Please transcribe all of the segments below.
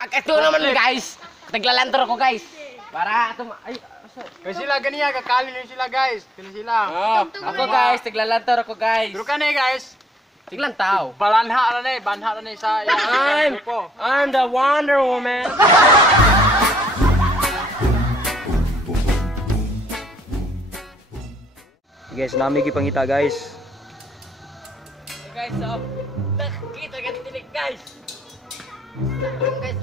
Ito naman guys. Naglalantor ako guys. Para ay Kasi sila ganiya, kakali lang sila guys. Kaya sila. ako guys, naglalantor ako guys. Pero ka na guys. Tiglantaw. Banha na sa I'm the Wonder Woman. Guys, nami gipangita guys. Guys, so kita kan tinik guys. Guys,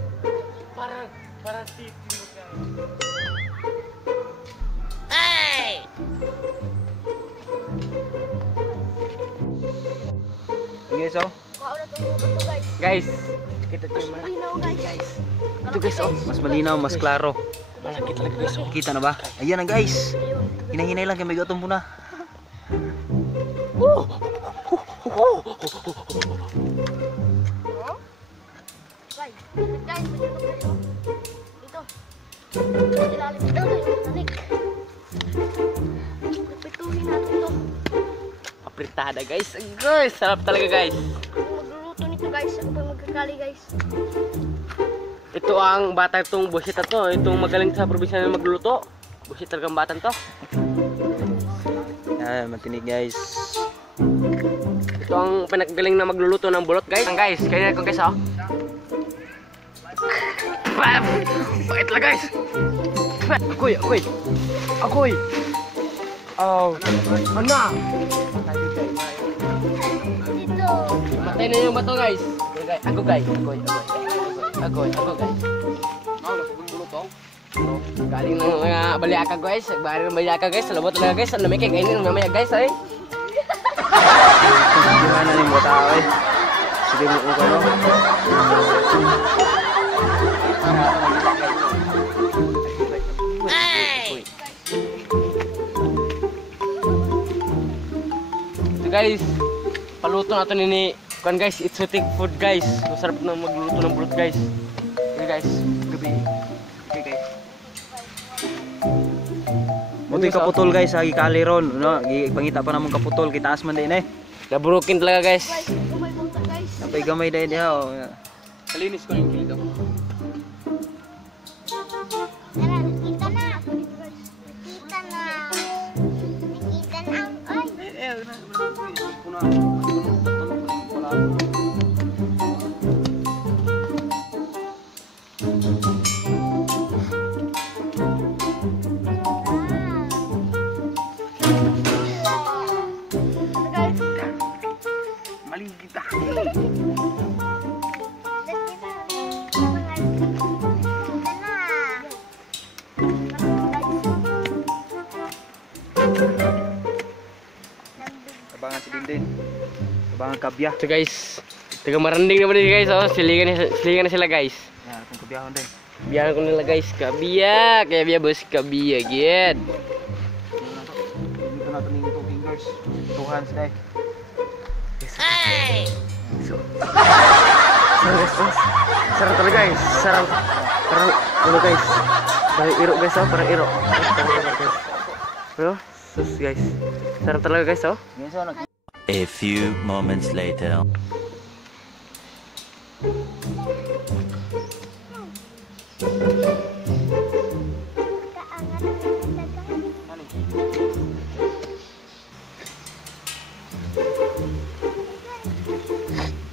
parang titi mo guys. Hey! Guys, oh. Guys, kita tuh guys. Itu guys, oh. Mas malinaw, mas klaro. Malakit lagi guys, oh. Kita na ba? Ayan na guys. Hinahinay lang kay may gatong muna. Guys, dito. Ilalim ito, tanik. Pituhin natin ito. Apritada guys. Guys, sarap talaga guys. Magluluto nito guys. Ako pa magkakali guys. Ito ang bata itong busit to. Itong magaling sa probinsya na magluluto. Busit talagang bata to. Ayan, matinig guys. Ito ang pinakagaling na magluluto ng bulot guys. Guys, kaya ko guys oh. Bait lang guys. Akoy. Oh. Ano? Dito. Matay na yung bato guys. Ako guys. Akoy guys. Galing ng mga baliaka guys. Galing ng baliaka guys. Salabot talaga guys. Ang lamig kainin mamaya guys ay. Gimana nih buat tao eh. Sige mo ko no. Ito guys, paluto nato ni kan guys, exotic food guys. Masarap na magluluto ng bulot guys. Okay guys, gabi. Okay guys. Buti kaputol guys, agi kali ron, no? Gipangita pa namon kaputol, kitaas man din eh. Naburukin talaga guys. Guys, kumay punta guys. Napay gamay dai diha oh. Kalinis ko yung kilid. Tara, nakita na. Nakita na. Nakita na. Ay. Mali kita. Abangan si Dindin. Abangan kabya. So guys, taga maranding naman din guys. Oh, silingan na sila guys. Yan, atong kabyahon din. Biyaran ko nila guys, kabiya. Kaya biya bos kabiya gid. Dito natin yung 2 fingers. 2 hands dai. Hey! Sarap talaga guys. Sarap. Parang ano guys. Parang iro guys oh, parang iro. Pero, sus guys. Sarap talaga guys oh. A few moments later.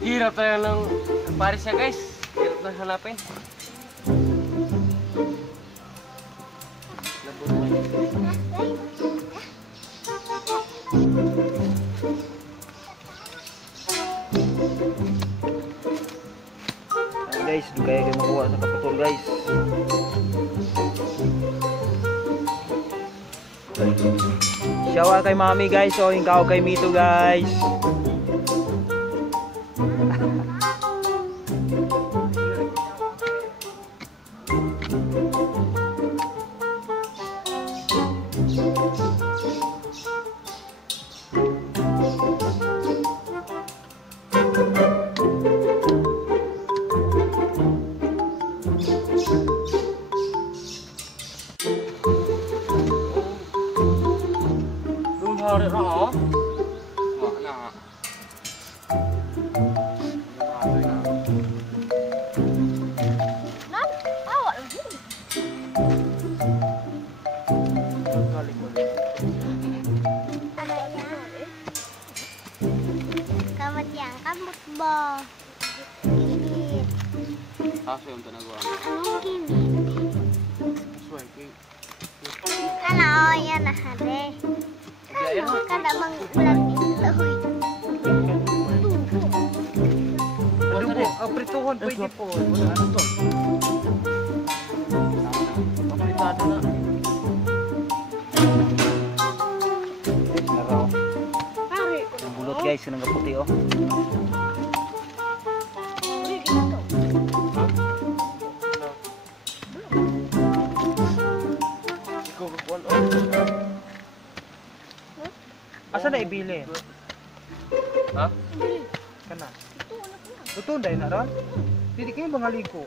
Hirap tayo ng Paris ya guys. Hirap na hanapin. Guys, kaya kayo makuha sa kaputol guys. Siyawa kay mami guys, o ikaw kay Mito guys. Hari ra. Kaso yung tanagawa. Anong kini? Kana o yan na hade. Kana bang ulan ito. Prituhan pwede po. Ano to? Papritado na. Guys, naraw. Ang bulot guys, yun ang kaputi oh. Asa na ibili? Ha? Kana. Totoo dahil na ron? Hindi kayo mga ligo.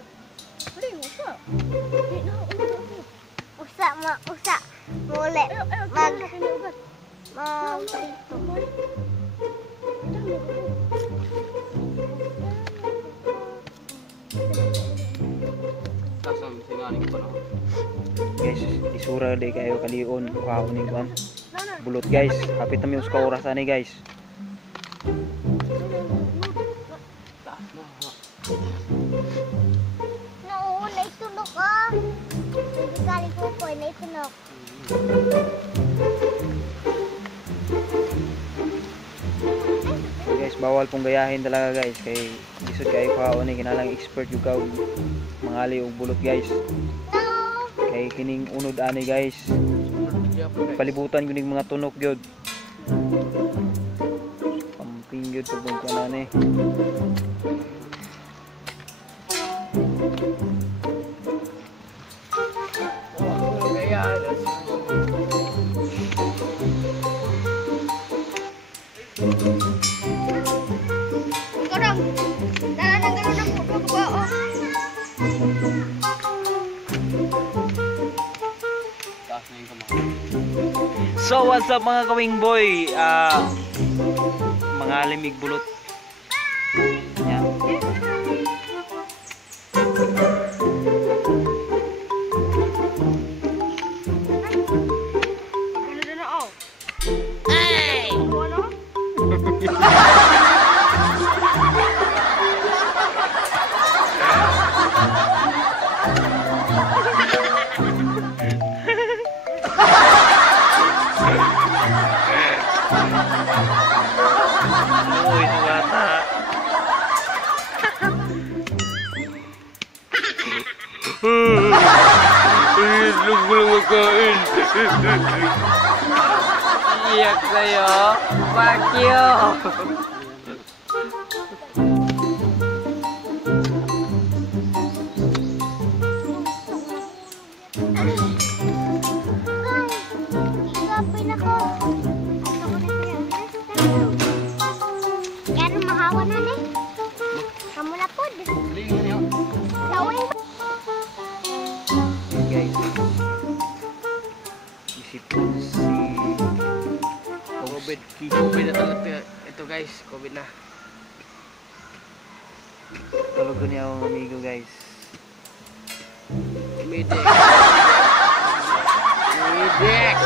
Usa muli mag Kaso singaling ko na. Guys, isura di kayo kalion kuhaunin kuan. Bulot guys, hapit na mi us ka oras ani guys. nauuna itulog ah. Nagkakali ko po na itulog. So guys, bawal pong gayahin talaga guys kay isod kayo kuhaunin kinalang expert yung ka mangali og bulot guys. Kay kining unod ani guys. Palibutan yun yung mga tunok yun. Pamping yun pag bang kanan eh. Garang. Dalan ang gano'n ako. Kabao. Taas na yung kamay. So what's up mga kawing boy? Mga limig bulot. Yan. Ano na oh? Hey! Ano? Uy, ito bata. Itlog ko lang magkain. Iyak sa'yo. Fuck you. Igapin ako. Kaya mahawa na ni. Kamu na po. Lawin. Guys. Isipin si COVID. COVID na talaga ito guys. COVID na. Talaga niya akong amigo guys. Midek. Midek.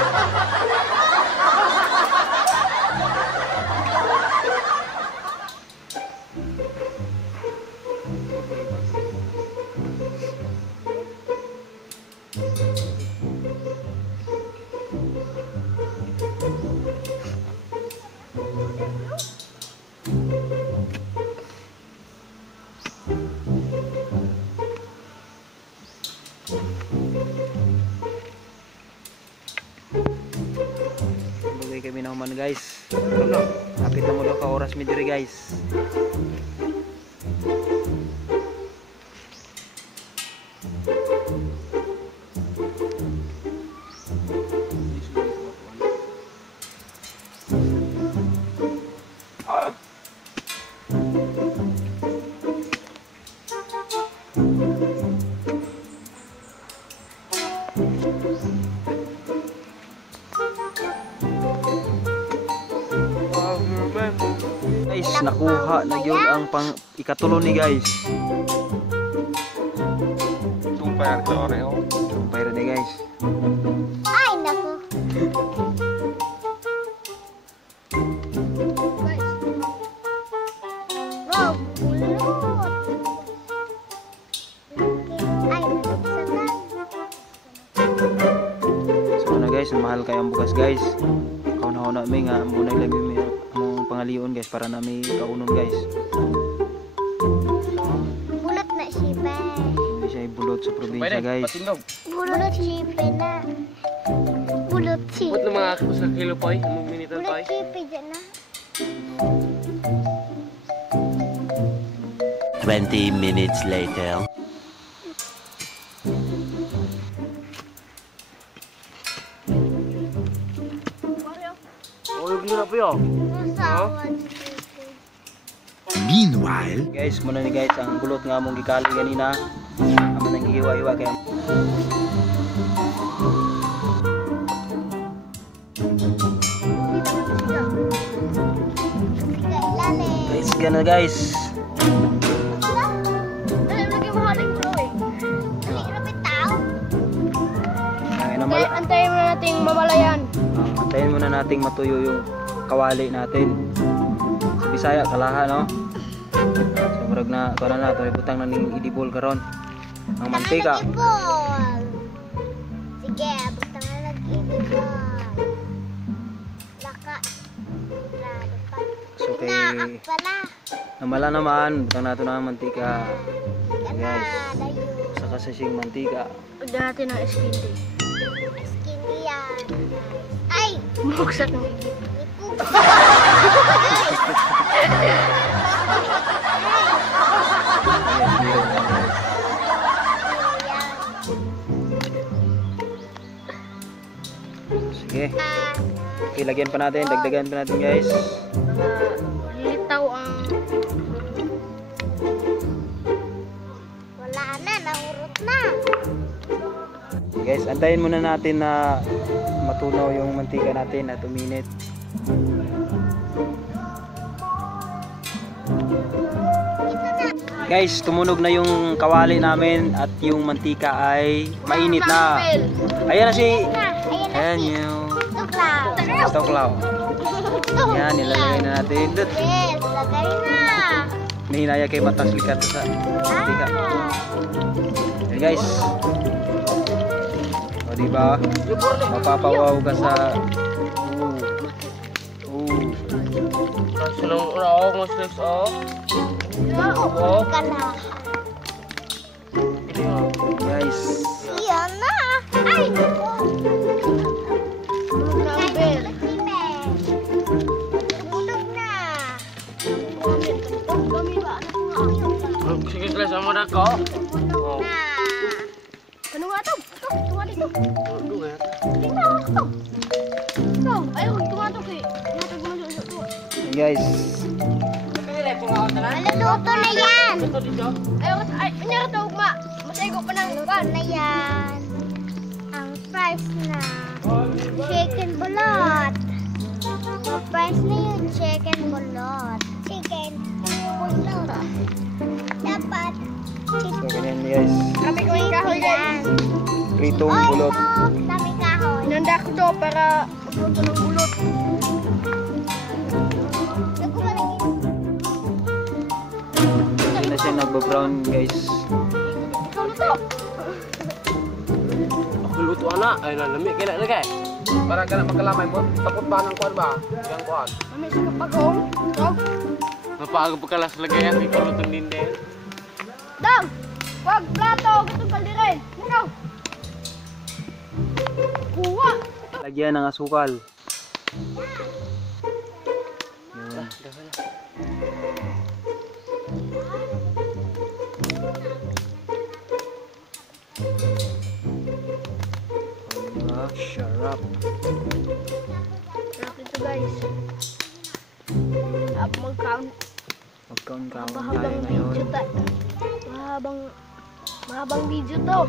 Bagay kami na human guys. Kapit na mo daw ka oras mi diri guys. Guys, nakuha na yun ang pang ikatulo ni guys. Tumpay sa oreo. Sumpay rin guys. Ay, naku. Wow, bulot. guys na mahal kayo ang bugas guys. Kauna-una mi nga muna lagi mi ang pangalion guys para na mi kaunon guys. Bulot na siya. Hindi siya ibulot sa probinsya guys. Bulot siya na. Bulot siya. Buat na mga sa kilo pa eh. Mga minitan pa Bulot eh. siya dyan na. 20 minutes later. Oh, yung gila po yun. Masawa Meanwhile, Guys, muna ni guys ang bulot nga mong gikali ganina. Amo nang gihiwa-hiwa kaya guys gana guys. Ay, namala. Antayin mo na nating mamalayan. Antayin muna nating matuyo yung kawali natin. Sa Bisaya kalaha no. So murag na kuno na to ibutang na ning idibol karon. Ang mantika. Sige, butang na nag-ibigol. Laka. So kay Naak pala. namala naman butang nato na ang mantika. Guys, Dayo. sa kasasing mantika. Udah natin ang skin day. Skin day yan. Ay! Buksan ng igit. Sige. Okay, lagyan pa natin, dagdagan pa natin guys. Litaw ang... Wala na, nahurot na. Guys, antayin muna natin na matunaw yung mantika natin na 2 minutes. Guys, tumunog na yung kawali namin at yung mantika ay mainit na. Ayan na si... Ayan yung... Tuklaw. Stoklaw. Yan, nilalagay na natin. Dut. Yes, lagay na. Nahinaya kay matang likat sa mantika. Ayan guys. O diba? Mapapawaw ka sa... Sunong raw mo sis oh. Oo, ka na. Guys. Iyan na. Ay! Number. Tulog na. Sige sila sama na ko. Oh. Na. Ano nga to? Ito, tuwa dito. Dulu ya. Dito, ito. Ito, ayaw, tuwa to kay. Natag mo sa ito. Guys. Maluluto na yan. Ito dito. Ayaw, ay, kunyara to, ugma. Masaygo pa ng luto na yan. Ang price na chicken bulot. Ang price na yung chicken bulot. Chicken bulot. Dapat So ganyan guys. kami kawin kahoy yan. Pritong bulot. Kami kahoy. Nanda ko to para magluto ng bulot. Hindi na siya nagba-brown guys. Ikaw luto. Aku luto anak. Ay lamig kaya na kay. Para kana magkalamay mo. Tapos ba ng kuan ba? Yang kuan. Mami sa kapagong. Dog. Napaaga pagkalas lagi yan. Ikaw luto din din. Dog. Wag plato. Gatong kaldirin. Ikaw. Kuha. Lagyan ng asukal. Yun. Diba? Sarap. Sarap ito guys. Up mag-count. Magkaon-kaon tayo Mahabang ngayon. video tayo. Mahabang video to.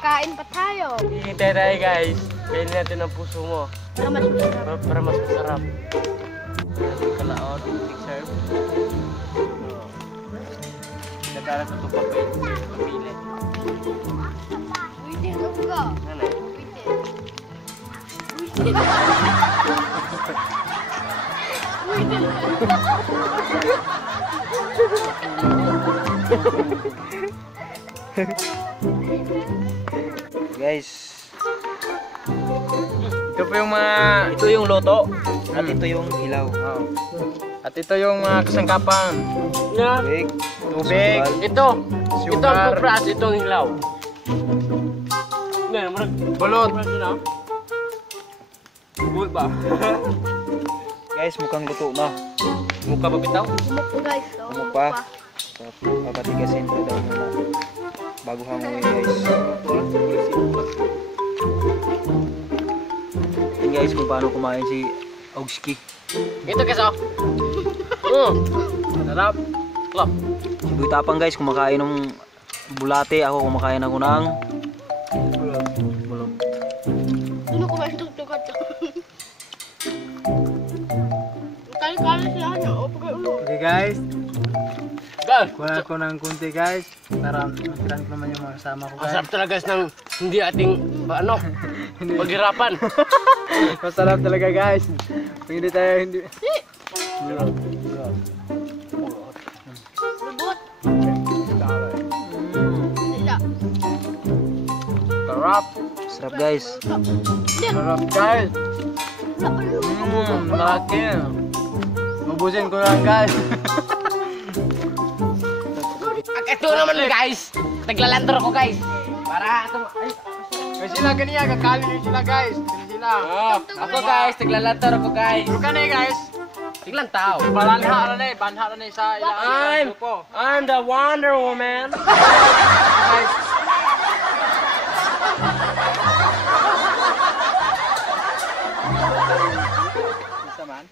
Kain pa tayo. Hintay tayo guys. Kainin natin ang puso mo. Para mas masarap. Para mas masarap. Kalaot. Serve. Nagkara sa ito papel. Pamili. Uy, din ka. Nanay. Guys, po yung mga... Ito yung loto at ito yung hilaw. Oh. At ito yung mga kasangkapan. Na. Tubig, Tubig. sukal. Ito. Ito ang Sugar. kupras, ito ang hilaw. Ngayon, marag... Bulot. na. Buhay ba? Guys, mukhang luto na. Mukha pa bitaw? Umok po guys. Oh, Umok pa. So, papatigasin ko daw muna. Bago hanguin guys. Yan guys kung paano kumain si Ogski. Ito guys, oh. Sarap. Sarap. Si Boy Tapang guys kumakain ng bulate. Ako kumakain ako ng bulot. Ano ko ba yung tugtugat? Kali-kali siya niya. O, pagay ulo. Okay guys. Guys, Kuha ko ng kunti guys. Para matiran ko naman yung mga kasama ko ang guys. sarap talaga guys ng hindi ating, ano, paghirapan. Masarap talaga guys. Pag hindi tayo hindi... Lubot. Lila. Sarap. Sarap guys. Sarap guys. Malaki. Ubusin ko lang guys. Ito naman guys. Naglalantar ako guys. Para Kasi sila kaniya, kakali nyo sila guys. Sila sila. ako guys, naglalantar ako guys. Bukan na guys. Tiglan tao. Banha na sa ilang grupo. I'm the Wonder Woman. Guys. Isa man.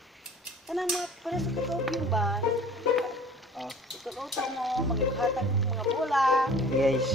Kanang mga para sa katog yung ba? Oh. Ito mo, maghatag ng mga bola. Guys,